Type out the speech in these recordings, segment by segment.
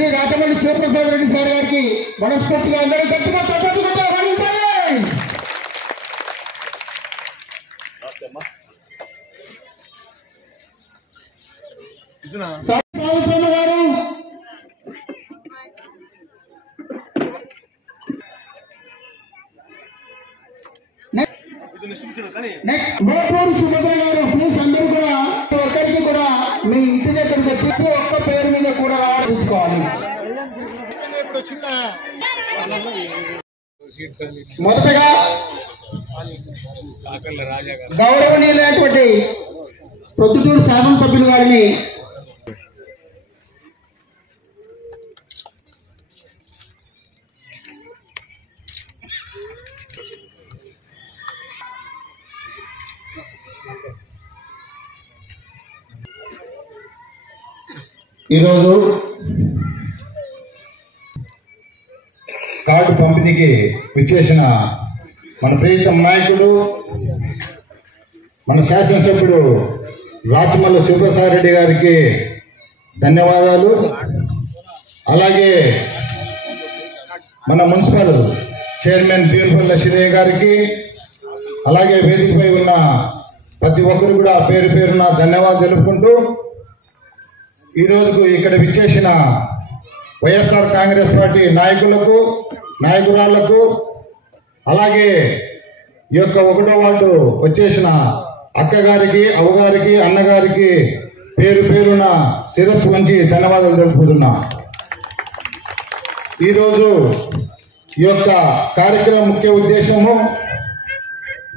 Shri Rajamalli Sivaprasad Reddy sir గారికి మనస్ఫూర్తిగా అందరూ గట్టిగా తప్పకుండా గారు మోపూరు సుభద్ర గారు ప్లీజ్ అందరూ కూడా ఒక్కరికి కూడా మీ ఇంటి దగ్గరకు వచ్చి ఒక్క పేరు మీద కూడా రావాలనుకోవాలి. మొదటగా గౌరవనీయులైనటువంటి ప్రొద్దుటూరు శాసనసభ్యులు గారిని ఈరోజు కార్డు పంపిణీకి విచ్చేసిన మన ప్రియతమ నాయకుడు మన శాసనసభ్యుడు రాచమల్లి శివప్రసాద్ రెడ్డి గారికి ధన్యవాదాలు. అలాగే మన మున్సిపల్ చైర్మన్ పీరుపల్లి లక్ష్మీదేవి గారికి, అలాగే వేదికపై ఉన్న ప్రతి ఒక్కరు కూడా పేరు పేరున ధన్యవాదాలు తెలుపుకుంటూ ఈరోజు ఇక్కడ విచ్చేసిన వైఎస్ఆర్ కాంగ్రెస్ పార్టీ నాయకులకు, నాయకురాళ్లకు, అలాగే ఈ యొక్క 1వ వార్డు వచ్చేసిన అక్కగారికి, అవ్వగారికి, అన్నగారికి పేరు పేరున శిరస్సు వంచి ధన్యవాదాలు తెలుపుతున్నా. ఈరోజు ఈ యొక్క కార్యక్రమం ముఖ్య ఉద్దేశము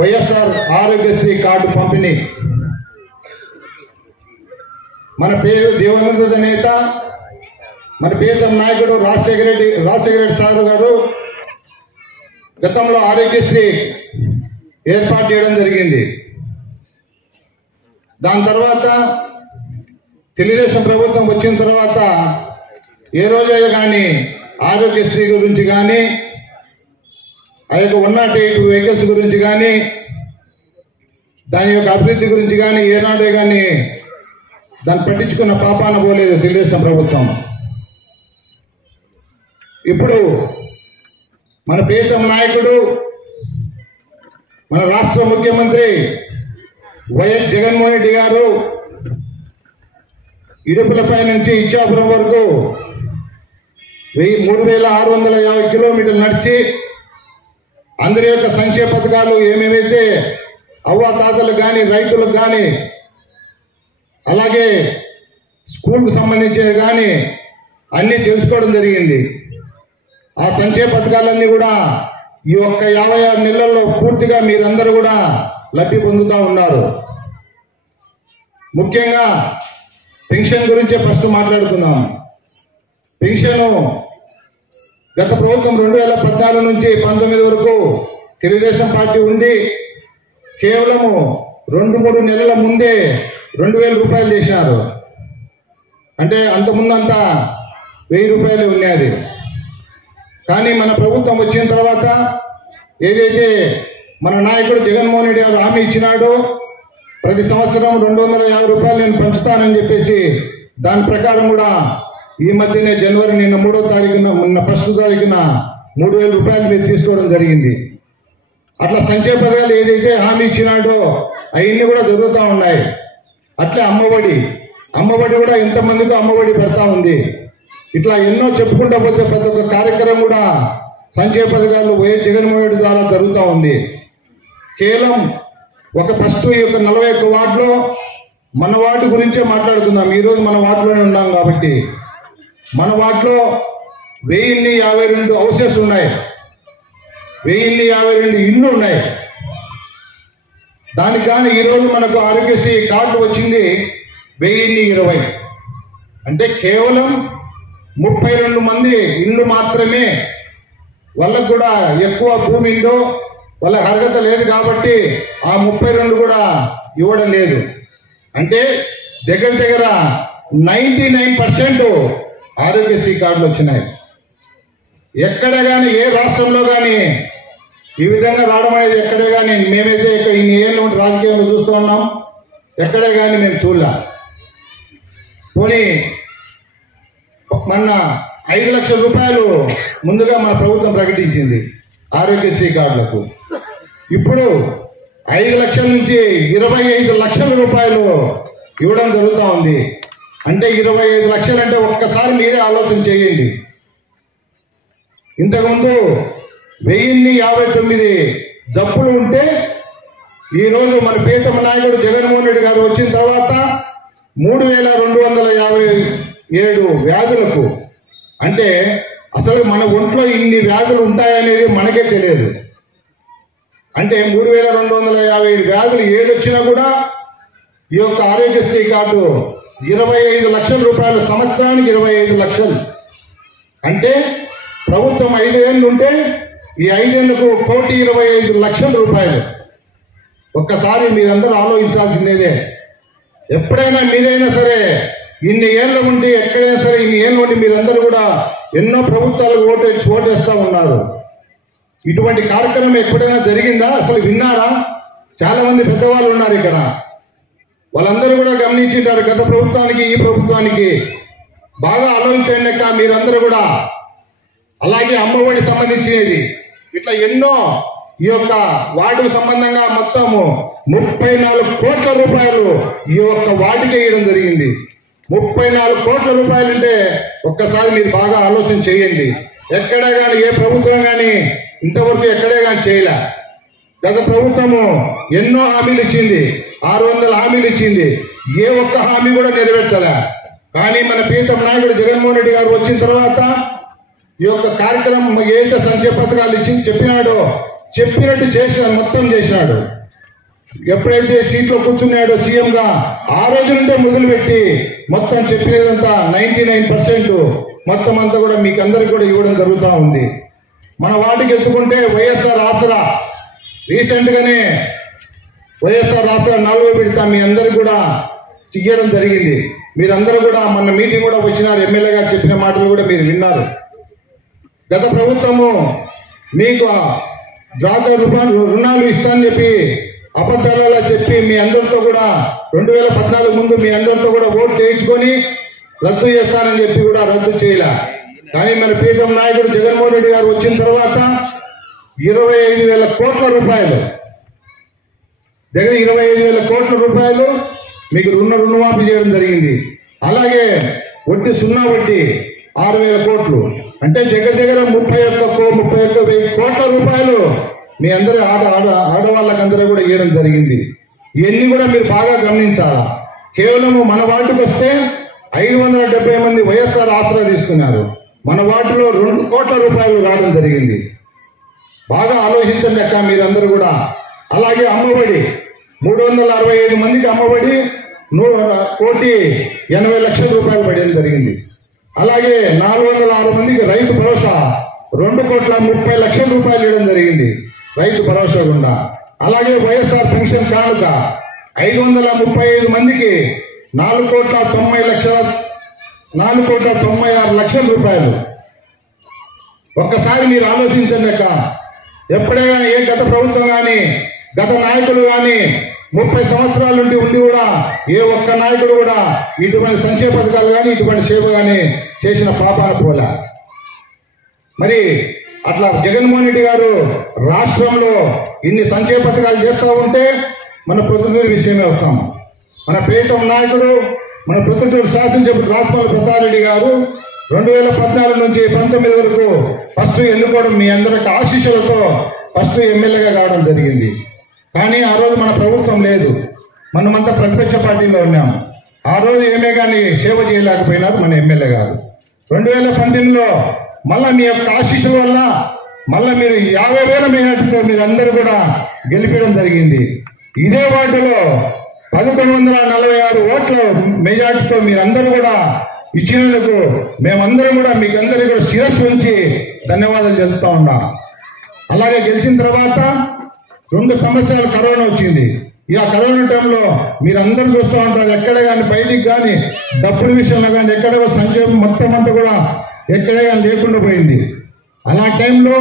వైఎస్ఆర్ ఆరోగ్యశ్రీ కార్డు పంపిణీ. మన పేరు దివంగత నేత మన ప్రియతమ నాయకుడు రాజశేఖర రెడ్డి సార్ గారు గతంలో ఆరోగ్యశ్రీ ఏర్పాటు చేయడం జరిగింది. దాని తర్వాత తెలుగుదేశం ప్రభుత్వం వచ్చిన తర్వాత ఏ రోజైనా కానీ ఆరోగ్యశ్రీ గురించి కానీ ఆ యొక్క 108 వెహికల్స్ గురించి కానీ దాని యొక్క అభివృద్ధి గురించి కానీ ఏనాడే కానీ దాన్ని పట్టించుకున్న పాపాన పోలేదు తెలుగుదేశం ప్రభుత్వం. ఇప్పుడు మన ప్రియతమ నాయకుడు మన రాష్ట్ర ముఖ్యమంత్రి వైఎస్ జగన్మోహన్ రెడ్డి గారు ఇడుపులపై నుంచి ఇచ్చాపురం వరకు 3650 కిలోమీటర్లు నడిచి అందరి యొక్క సంక్షేమ పథకాలు ఏమేమైతే అవ్వాతాతలకు కానీ రైతులకు కానీ అలాగే స్కూల్కు సంబంధించేవి కానీ అన్నీ తెలుసుకోవడం జరిగింది. ఆ సంక్షేమ పథకాలన్నీ కూడా ఈ ఒక్క 56 నెలల్లో పూర్తిగా మీరందరూ కూడా లబ్ధి పొందుతూ ఉన్నారు. ముఖ్యంగా పెన్షన్ గురించే ఫస్ట్ మాట్లాడుకుందాం. పెన్షన్ గత ప్రభుత్వం 2014 నుంచి 19 వరకు తెలుగుదేశం పార్టీ ఉండి కేవలము 2-3 నెలల ముందే 2000 రూపాయలు చేశారు. అంటే అంతకుముందంతా 1000 రూపాయలు ఉన్నది. కానీ మన ప్రభుత్వం వచ్చిన తర్వాత ఏదైతే మన నాయకుడు జగన్మోహన్ రెడ్డి గారు హామీ ఇచ్చినాడో ప్రతి సంవత్సరం 250 రూపాయలు నేను పంచుతానని చెప్పేసి దాని ప్రకారం కూడా ఈ మధ్యనే జనవరి నిన్న 3వ తారీఖున 1వ తారీఖున 3000 రూపాయలు మీరు తీసుకోవడం జరిగింది. అట్లా సంక్షేమ పథకాలు ఏదైతే హామీ ఇచ్చినాడో అవన్నీ కూడా జరుగుతూ ఉన్నాయి. అట్లే అమ్మఒడి కూడా ఎంతమందికి అమ్మఒడి పెడతా ఉంది. ఇట్లా ఎన్నో చెప్పుకుంటా పోతే ప్రతి ఒక్క కార్యక్రమం కూడా సంక్షేమ పథకాలు వైఎస్ జగన్మోహన్ రెడ్డి ద్వారా జరుగుతూ ఉంది. కేవలం ఒక ఫస్ట్ ఈ యొక్క 41 వార్డులో మన వార్డు గురించే మాట్లాడుకుందాం. ఈరోజు మన వార్డులోనే ఉన్నాం కాబట్టి మన వార్డులో 1052 హౌసెస్ ఉన్నాయి, 1052 ఇళ్ళు ఉన్నాయి. దానికి కానీ ఈరోజు మనకు ఆరోగ్యశ్రీ కార్డు వచ్చింది 1020. అంటే కేవలం 32 మంది ఇళ్ళు మాత్రమే. వాళ్ళకు కూడా ఎక్కువ భూమి ఉందో వాళ్ళ అర్హత లేదు కాబట్టి ఆ 32 కూడా ఇవ్వడం లేదు. అంటే దగ్గర 99% ఆరోగ్యశ్రీ కార్డులు వచ్చినాయి. ఎక్కడ కానీ ఏ రాష్ట్రంలో కానీ ఈ విధంగా రావడం అనేది ఎక్కడే కానీ మేమైతే ఇన్ని ఏళ్ళు రాజకీయంలో చూస్తూ ఉన్నాం, ఎక్కడే కానీ మేము చూడలే. పోనీ మొన్న 5 లక్షల రూపాయలు ముందుగా మన ప్రభుత్వం ప్రకటించింది ఆరోగ్యశ్రీ కార్డులకు. ఇప్పుడు 5 లక్షల నుంచి 25 లక్షల రూపాయలు ఇవ్వడం జరుగుతూ ఉంది. అంటే 25 లక్షలు అంటే ఒక్కసారి మీరే ఆలోచన చేయండి. ఇంతకుముందు 1059 జబ్బులు ఉంటే ఈరోజు మన ప్రీతమ నాయకుడు జగన్మోహన్ రెడ్డి గారు వచ్చిన తర్వాత 3257 వ్యాధులకు, అంటే అసలు మన ఒంట్లో ఇన్ని వ్యాధులు ఉంటాయనేది మనకే తెలియదు. అంటే 3257 వ్యాధులు ఏదొచ్చినా కూడా ఈ యొక్క ఆరోగ్యశ్రీ కార్డు 25 లక్షల రూపాయలు, సంవత్సరానికి 25 లక్షలు. అంటే ప్రభుత్వం 5 ఏళ్ళు ఉంటే ఈ 5 ఏళ్లకు 1,25 లక్షల రూపాయలు. ఒక్కసారి మీరందరూ ఆలోచించాల్సిందేదే. ఎప్పుడైనా మీరైనా సరే ఇన్ని ఏళ్ళు ఉండి ఎక్కడైనా సరే ఇన్ని ఏళ్ళు ఉండి మీరందరూ కూడా ఎన్నో ప్రభుత్వాలకు ఓటేస్తూ ఉన్నారు. ఇటువంటి కార్యక్రమం ఎప్పుడైనా జరిగిందా? అసలు విన్నారా? చాలా మంది పెద్దవాళ్ళు ఉన్నారు ఇక్కడ, వాళ్ళందరూ కూడా గమనించారు గత ప్రభుత్వానికి ఈ ప్రభుత్వానికి. బాగా ఆలోచించండి అక్క మీరందరూ కూడా. అలాగే అమ్మఒడి సంబంధించినది ఇట్లా ఎన్నో ఈ యొక్క వార్డుకు సంబంధంగా మొత్తము 34 కోట్ల రూపాయలు ఈ యొక్క వార్డుకి వేయడం జరిగింది. 34 కోట్ల రూపాయలు అంటే ఒక్కసారి మీరు బాగా ఆలోచన చేయండి. ఎక్కడే కానీ ఏ ప్రభుత్వం కానీ ఇంతవరకు ఎక్కడే కానీ చేయలే. గత ప్రభుత్వము ఎన్నో హామీలు ఇచ్చింది, 600 హామీలు ఇచ్చింది, ఏ ఒక్క హామీ కూడా నెరవేర్చలే. కానీ మన ప్రీతమ నాయకుడు జగన్మోహన్ రెడ్డి గారు వచ్చిన తర్వాత ఈ యొక్క కార్యక్రమం ఏదైతే సంక్షేమ పథకాలు ఇచ్చి చెప్పినట్టు మొత్తం చేసినాడు. ఎప్పుడైతే సీట్లో కూర్చున్నాడో సీఎంగా ఆ రోజు నుండే మొదలుపెట్టి మొత్తం చెప్పినదంతా 99% మొత్తం అంతా కూడా మీకు అందరికి కూడా ఇవ్వడం జరుగుతూ ఉంది. మన వాటికి ఎత్తుకుంటే వైఎస్ఆర్ ఆసరా, రీసెంట్ గానే వైఎస్ఆర్ ఆసరా 4వ విడత మీ అందరికి కూడా ఇవ్వడం జరిగింది. మీరందరూ కూడా మొన్న మీటింగ్ కూడా వచ్చినారు, ఎమ్మెల్యే గారు చెప్పిన మాటలు కూడా మీరు విన్నారు. గత ప్రభుత్వము మీకు రుణాలు ఇస్తానని చెప్పి అబద్ధాలలో చెప్పి మీ అందరితో కూడా 2014 ముందు మీ అందరితో కూడా ఓటు వేయించుకొని రద్దు చేస్తానని చెప్పి కూడా రద్దు చేయలే. కానీ మన ప్రీతమ నాయకుడు జగన్మోహన్ రెడ్డి గారు వచ్చిన తర్వాత 25,000 కోట్ల రూపాయలు, దగ్గర 25,000 కోట్ల రూపాయలు మీకు రుణమాఫీ చేయడం జరిగింది. అలాగే వడ్డీ సున్నా వడ్డీ 6,000 కోట్లు, అంటే దగ్గర 31,000 కోట్ల రూపాయలు మీ అందరూ ఆడవాళ్ళకందరూ కూడా ఇవ్వడం జరిగింది. ఇవన్నీ కూడా మీరు బాగా గమనించాలా. కేవలము మన వార్డుకు వస్తే 570 మంది వైఎస్ఆర్ ఆసరా తీసుకున్నారు. మన వార్డులో 2 కోట్ల రూపాయలు రావడం జరిగింది. బాగా ఆలోచించండి అక్క మీరందరూ కూడా. అలాగే అమ్మఒడి 365 మందికి అమ్మఒడి 1,80,00,000 రూపాయలు పడేది జరిగింది. అలాగే 406 మందికి రైతు భరోసా 2,30,00,000 రూపాయలు ఇవ్వడం జరిగింది రైతు భరోసా గుండా. అలాగే వైఎస్ఆర్ పెన్షన్ కానుక 535 మందికి 4,96,00,000 రూపాయలు. ఒక్కసారి మీరు ఆలోచించండి అక్క. ఎప్పుడైనా ఏ గత ప్రభుత్వం కానీ గత నాయకులు కానీ 30 సంవత్సరాల నుండి ఉండి కూడా ఏ ఒక్క నాయకుడు కూడా ఇటువంటి సంక్షేమ పథకాలు కానీ ఇటువంటి సేవ కానీ చేసిన పాపాన పోలే. మరి అట్లా జగన్మోహన్ రెడ్డి గారు రాష్ట్రంలో ఇన్ని సంక్షేమ పథకాలు చేస్తూ ఉంటే మన ప్రొద్దుటూరు విషయమే వస్తాం. మన ప్రీతమ నాయకుడు మన ప్రొద్దుటూరు శాసనసభ్యుడు రాజమౌళి ప్రసాద్ రెడ్డి గారు 2014 నుంచి 19 వరకు ఫస్ట్ ఎన్నుకోవడం మీ అందరికి ఆశీస్సులతో ఫస్ట్ ఎమ్మెల్యేగా కావడం జరిగింది. కానీ ఆ రోజు మన ప్రభుత్వం లేదు, మనమంతా ప్రతిపక్ష పార్టీలో ఉన్నాం. ఆ రోజు ఏమే కానీ సేవ చేయలేకపోయినారు మన ఎమ్మెల్యే గారు. 2018లో మళ్ళా మీ యొక్క ఆశీస్సుల వల్ల మళ్ళా మీరు 50,000 మెజార్టీతో మీరందరూ కూడా గెలిపడం జరిగింది. ఇదే వార్డులో 1146 ఓట్ల మెజార్టీతో మీరందరూ కూడా ఇచ్చినందుకు మేమందరం కూడా మీకు అందరికీ కూడా శిరస్సు ఉంచి ధన్యవాదాలు చెప్తా ఉన్నాం. అలాగే గెలిచిన తర్వాత 2 సంవత్సరాలు కరోనా వచ్చింది. ఇక కరోనా టైంలో మీరందరూ చూస్తూ ఉంటారు, ఎక్కడ కానీ బయటికి కానీ డబ్బుల విషయంలో కానీ ఎక్కడ సంక్షేమం మొత్తం అంతా కూడా ఎక్కడే కానీ లేకుండా పోయింది. అలా టైంలో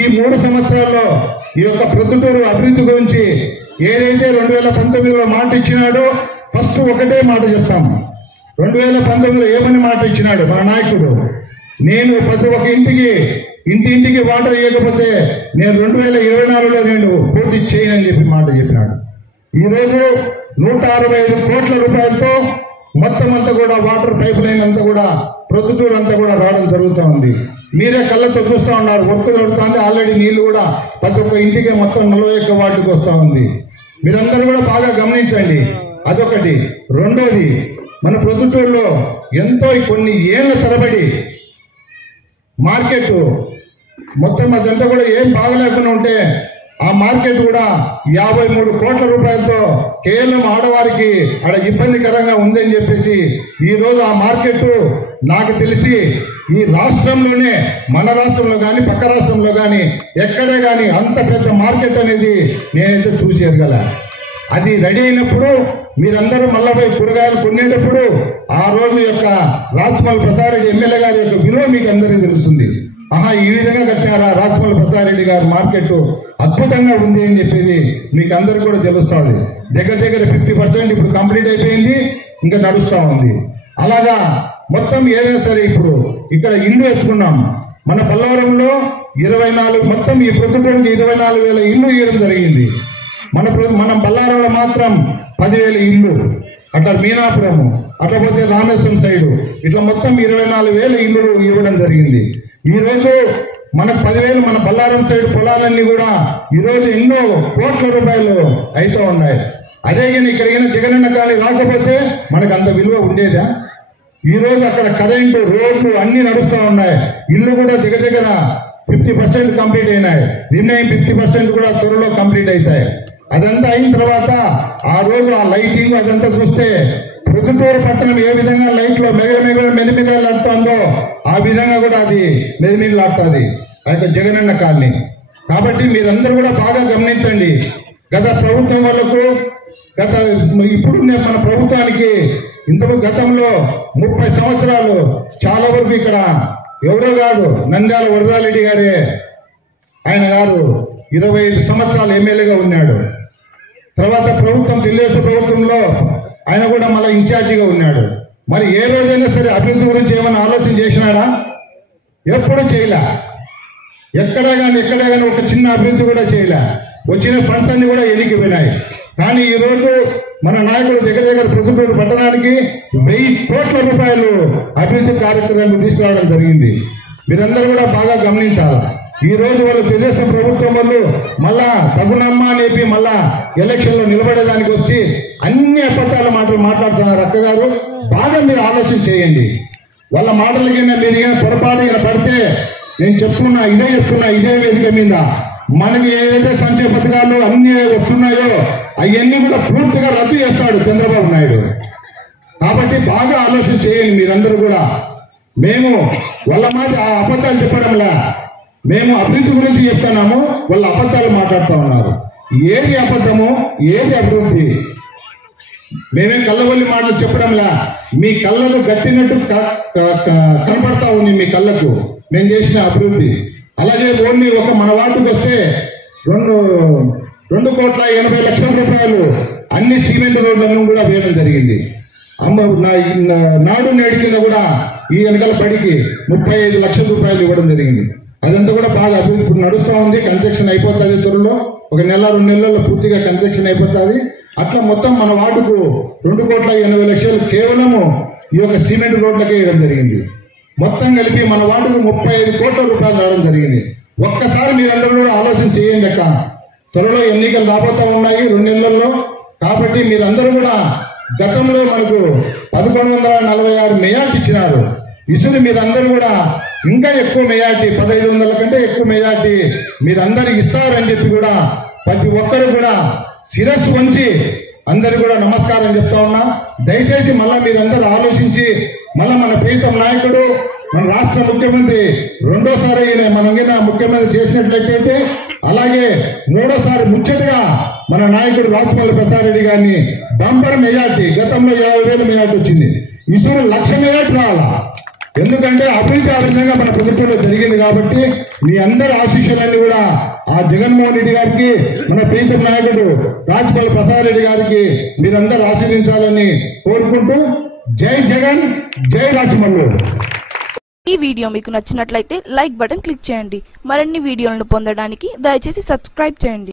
ఈ 3 సంవత్సరాల్లో ఈ యొక్క ప్రొద్దుటూరు అభివృద్ధి గురించి ఏదైతే 2019లో మాట ఇచ్చినాడో ఫస్ట్ ఒకటే మాట చెప్తాము. 2019లో ఏమని మాట ఇచ్చినాడు మన నాయకుడు? నేను ప్రతి ఒక్క ఇంటింటికి వాటర్ ఇవ్వకపోతే నేను 2024లో నేను పోటీ చేయనని చెప్పి మాట చెప్పినాడు. ఈరోజు 165 కోట్ల రూపాయలతో మొత్తం అంతా కూడా వాటర్ పైప్ లైన్ అంతా కూడా ప్రొద్దుటూరు అంతా కూడా రావడం జరుగుతూ ఉంది. మీరే కళ్ళతో చూస్తూ ఉన్నారు, వర్క్ జరుగుతుంది. ఆల్రెడీ నీళ్లు కూడా ప్రతి ఒక్క ఇంటికి మొత్తం 41 వార్డుకి వస్తూ ఉంది. మీరందరూ కూడా బాగా గమనించండి. అదొకటి. రెండోది, మన ప్రొద్దుటూరులో ఎంతో కొన్ని ఏళ్ల తరబడి మార్కెట్ మొత్తం అదంతా కూడా ఏం బాగలేకుండా ఉంటే ఆ మార్కెట్ కూడా 53 కోట్ల రూపాయలతో కేవలం ఆడవారికి అక్కడ ఇబ్బందికరంగా ఉందని చెప్పేసి ఈ రోజు ఆ మార్కెట్ నాకు తెలిసి ఈ రాష్ట్రంలోనే, మన రాష్ట్రంలో కానీ పక్క రాష్ట్రంలో కానీ ఎక్కడే కానీ అంత పెద్ద మార్కెట్ అనేది నేనైతే చూసి ఎరగల. అది రెడీ అయినప్పుడు మీరందరూ మళ్ళా పోయి కూరగాయలు కొనేటప్పుడు ఆ రోజు యొక్క రాచమల్లి ప్రసాద్ రెడ్డి ఎమ్మెల్యే గారి యొక్క విలువ మీకు అందరికీ తెలుస్తుంది. ఆహా, ఈ విధంగా కట్టినారా రాచమల్లి ప్రసాద్ రెడ్డి గారి మార్కెట్ అద్భుతంగా ఉంది అని చెప్పేది మీకు అందరికీ కూడా తెలుస్తుంది. దగ్గర 50% ఇప్పుడు కంప్లీట్ అయిపోయింది, ఇంకా నడుస్తూ ఉంది. అలాగా మొత్తం ఏదైనా సరే ఇప్పుడు ఇక్కడ ఇల్లు ఎత్తుకున్నాం. మన పల్లవరంలో 24 మొత్తం ఈ ప్రొద్దుటూరుకి 24,000 ఇల్లు ఇవ్వడం జరిగింది. మనం బల్లారంలో మాత్రం 10,000 ఇల్లు, అట్లా మీనాపురము, అట్లా పోతే రామేశ్వరం సైడు, ఇట్లా మొత్తం 24,000 ఇల్లు ఇవ్వడం జరిగింది. ఈ రోజు మనకు 10,000 మన బల్లారం సైడ్ పొలాలన్నీ కూడా ఈరోజు ఎన్నో కోట్ల రూపాయలు అయితే ఉన్నాయి. అదే ఇక్కడికైనా జగనన్న కాలనీ రాకపోతే మనకు అంత విలువ ఉండేదా? ఈ రోజు అక్కడ కరెంటు, రోడ్లు అన్ని నడుస్తూ ఉన్నాయి. ఇల్లు కూడా దగ్గర 50% కంప్లీట్ అయినాయి. రిమైనింగ్ 50% కూడా త్వరలో కంప్లీట్ అవుతాయి. అదంతా అయిన తర్వాత ఆ రోజు ఆ లైటింగ్ అదంతా చూస్తే ప్రొద్దుటూరు పట్టణం ఏ విధంగా లైట్లో మెలిమిలాడుతుందో ఆ విధంగా కూడా అది మెలిమిలాడుతుంది అయితే జగనన్న కాలనీ. కాబట్టి మీరందరూ కూడా బాగా గమనించండి. గత ప్రభుత్వం వాళ్ళకు ఇప్పుడు మన ప్రభుత్వానికి గతంలో 30 సంవత్సరాలు చాలా వరకు ఇక్కడ ఎవరో కాదు, నంద్యాల వరదారెడ్డి గారే, ఆయన గారు 25 సంవత్సరాలు ఎమ్మెల్యేగా ఉన్నాడు. తర్వాత ప్రభుత్వం తెలుగుదేశం ప్రభుత్వంలో ఆయన కూడా మళ్ళీ ఇన్ఛార్జిగా ఉన్నాడు. మరి ఏ రోజైనా సరే అభివృద్ధి గురించి ఏమైనా ఆలోచన చేసినాడా? ఎప్పుడు చేయలే. ఎక్కడే కానీ ఒక చిన్న అభివృద్ధి కూడా చేయలే. వచ్చిన ఫండ్స్ అన్ని కూడా ఎన్నికపోయినాయి. కానీ ఈ రోజు మన నాయకుడు దగ్గర ప్రొద్దుటూరు పట్టణానికి 1000 కోట్ల రూపాయలు అభివృద్ధి కార్యక్రమాలు తీసుకురావడం జరిగింది. మీరందరూ కూడా బాగా గమనించాలి. ఈ రోజు వాళ్ళు తెలుగుదేశం ప్రభుత్వం వాళ్ళు మళ్ళా తగునమ్మ అని చెప్పి మళ్ళా ఎలక్షన్ లో నిలబడేదానికి వచ్చి అన్ని అబద్ధాల మాటలు మాట్లాడుతున్నారు. అక్క గారు, బాగా మీరు ఆలోచన చేయండి. వాళ్ళ మాటలకి మీరు పొరపాటు పడితే నేను చెప్తున్నా, ఇదే వేదిక మీద మనకి ఏదైతే సంక్షేమ పథకాలు అన్ని వస్తున్నాయో అవన్నీ కూడా పూర్తిగా రద్దు చేస్తాడు చంద్రబాబు నాయుడు. కాబట్టి బాగా ఆలోచన చేయండి మీరందరూ కూడా. మేము వాళ్ళ మాట అబద్ధాలు చెప్పడంలా, మేము అభివృద్ధి గురించి చెప్తున్నాము, వాళ్ళ అబద్ధాలు మాట్లాడుతూ ఉన్నారు. ఏది అబద్ధము, ఏది అభివృద్ధి? మేమే కళ్ళవల్లి మాటలు చెప్పడంలా, మీ కళ్ళకు గట్టినట్టు కనపడతా ఉంది మీ కళ్ళకు మేము చేసిన అభివృద్ధి. అలాగే ఓన్లీ మన వార్డుకు వస్తే 2,80,00,000 రూపాయలు అన్ని సిమెంట్ రోడ్లను కూడా వేయడం జరిగింది. నాడు నేడు కింద కూడా ఈ వెనకాల బడికి 35 లక్షల రూపాయలు ఇవ్వడం జరిగింది. అదంతా కూడా బాగా అభివృద్ధి ఇప్పుడు నడుస్తూ ఉంది. కన్స్ట్రక్షన్ అయిపోతుంది త్వరలో, 1 నెల 2 నెలల్లో పూర్తిగా కన్స్ట్రక్షన్ అయిపోతుంది. అట్లా మొత్తం మన వార్డుకు 2,80,00,000 కేవలము ఈ యొక్క సిమెంట్ రోడ్లకే ఇవ్వడం జరిగింది. మొత్తం కలిపి మన వార్డుకు 35 కోట్ల రూపాయలు రావడం జరిగింది. ఒక్కసారి మీరందరూ కూడా ఆలోచన చేయండి అక్క. త్వరలో ఎన్నికలు రాబోతా ఉన్నాయి 2 నెలల్లో. కాబట్టి మీరందరూ కూడా గతంలో మనకు 1146 మెజార్టీ ఇచ్చినారు. ఇసులు మీరందరూ కూడా ఇంకా ఎక్కువ మెజార్టీ, 1500 కంటే ఎక్కువ మెజార్టీ మీరందరూ ఇస్తారని చెప్పి కూడా ప్రతి ఒక్కరు కూడా శిరస్సు వంచి అందరు కూడా నమస్కారం చెప్తా ఉన్నా. దయచేసి మళ్ళా మీరందరూ ఆలోచించి మళ్ళా మన ప్రీతం నాయకుడు, మన రాష్ట్ర ముఖ్యమంత్రి రెండోసారి మనం ముఖ్యమంత్రి చేసినట్లయితే, అలాగే మూడోసారి ముచ్చటగా మన నాయకుడు రాచమల్లి ప్రసాద్ రెడ్డి గారిని బంపర్ మెజార్టీ, గతంలో 50,000 మెజార్టీ వచ్చింది, ఈసారి 1,00,000 మెజార్టీ రావాలా. ఎందుకంటే అభివృద్ధి ఆ విధంగా మన ప్రభుత్వంలో జరిగింది. కాబట్టి మీ అందరి ఆశీస్సులన్నీ కూడా ఆ జగన్మోహన్ రెడ్డి గారికి, మన ప్రీతం నాయకుడు రాచమల్లి ప్రసాద్ రెడ్డి గారికి మీరందరూ ఆశీర్వదించాలని కోరుకుంటూ, జై జగన్, జై రాచమల్లు. ఈ వీడియో మీకు నచ్చినట్లయితే లైక్ బటన్ క్లిక్ చేయండి. మరిన్ని వీడియోలను పొందడానికి దయచేసి సబ్స్క్రైబ్ చేయండి.